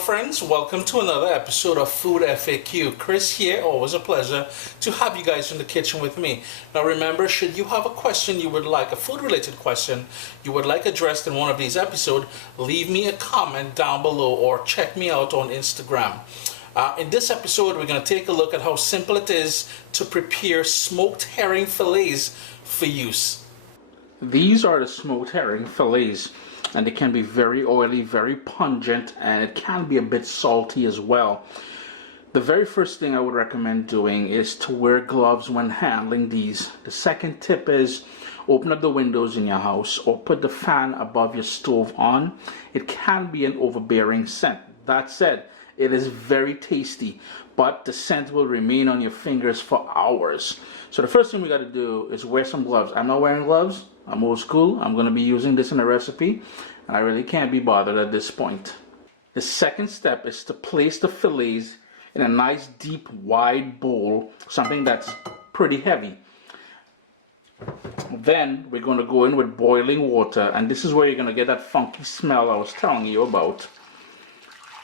friends, welcome to another episode of Food FAQ. Chris here, always a pleasure to have you guys in the kitchen with me. Now remember, should you have a question you would like, a food related question you would like addressed in one of these episodes, leave me a comment down below or check me out on Instagram. In this episode, we're going to take a look at how simple it is to prepare smoked herring fillets for use. These are the smoked herring fillets, and they can be very oily, very pungent, and it can be a bit salty as well. The very first thing I would recommend doing is to wear gloves when handling these. The second tip is open up the windows in your house or put the fan above your stove on. It can be an overbearing scent. That said, it is very tasty, but the scent will remain on your fingers for hours. So the first thing we got to do is wear some gloves. I'm not wearing gloves. I'm old school. I'm going to be using this in a recipe, and I really can't be bothered at this point. The second step is to place the fillets in a nice deep wide bowl, something that's pretty heavy. Then we're going to go in with boiling water, and this is where you're going to get that funky smell I was telling you about.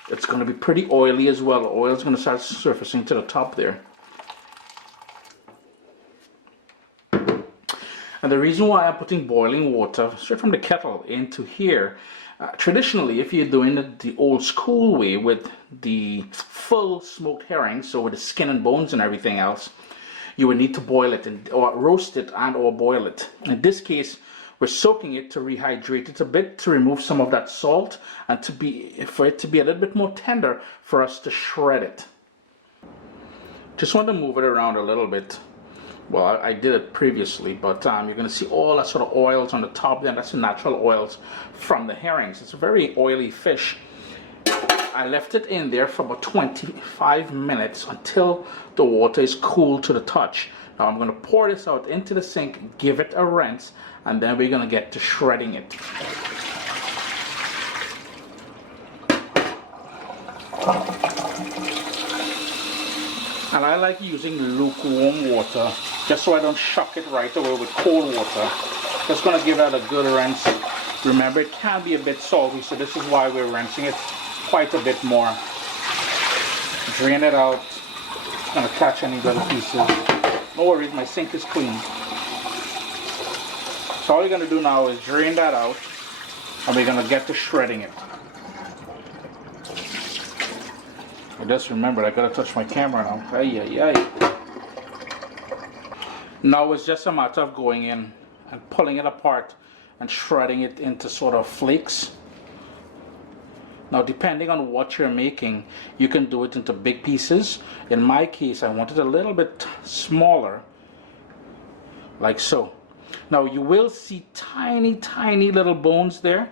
It's going to be pretty oily as well. The oil is going to start surfacing to the top there. And the reason why I'm putting boiling water straight from the kettle into here, traditionally, if you're doing it the old school way with the full smoked herring, so with the skin and bones and everything else, you would need to boil it or roast it and or boil it. In this case, we're soaking it to rehydrate it a bit, to remove some of that salt, and for it to be a little bit more tender for us to shred it. Just want to move it around a little bit. Well, I did it previously, but you're going to see all that sort of oils on the top there. That's the natural oils from the herrings. It's a very oily fish. I left it in there for about 25 minutes until the water is cool to the touch. Now I'm going to pour this out into the sink, give it a rinse, and then we're going to get to shredding it. And I like using lukewarm water, just so I don't shock it right away with cold water. Just going to give that a good rinse. Remember, it can be a bit salty, so this is why we're rinsing it quite a bit more. Drain it out. It's going to catch any little pieces. No worries, my sink is clean. So all you're going to do now is drain that out, and we're going to get to shredding it. I just remembered I gotta touch my camera now. Ay, ay, ay. Now it's just a matter of going in and pulling it apart and shredding it into sort of flakes. Now depending on what you're making, you can do it into big pieces. In my case, I want it a little bit smaller, like so. Now you will see tiny little bones there.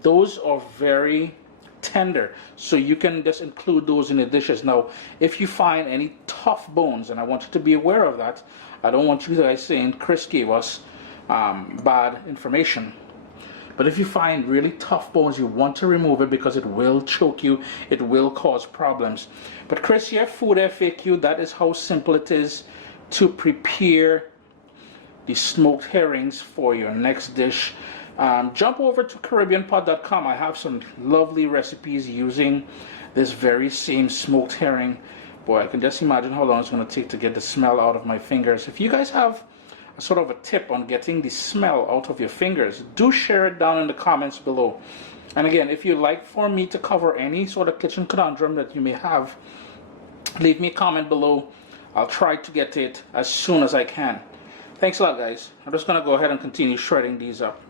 Those are very tender, so you can just include those in the dishes. Now if you find any tough bones, and I want you to be aware of that, I don't want you guys saying Chris gave us bad information, but if you find really tough bones, you want to remove it because it will choke you, it will cause problems. But Chris here, Food FAQ, that is how simple it is to prepare the smoked herrings for your next dish. Jump over to CaribbeanPot.com. I have some lovely recipes using this very same smoked herring. Boy, I can just imagine how long it's going to take to get the smell out of my fingers. If you guys have a sort of a tip on getting the smell out of your fingers, do share it down in the comments below. And again, if you'd like for me to cover any sort of kitchen conundrum that you may have, leave me a comment below. I'll try to get to it as soon as I can. Thanks a lot, guys. I'm just going to go ahead and continue shredding these up.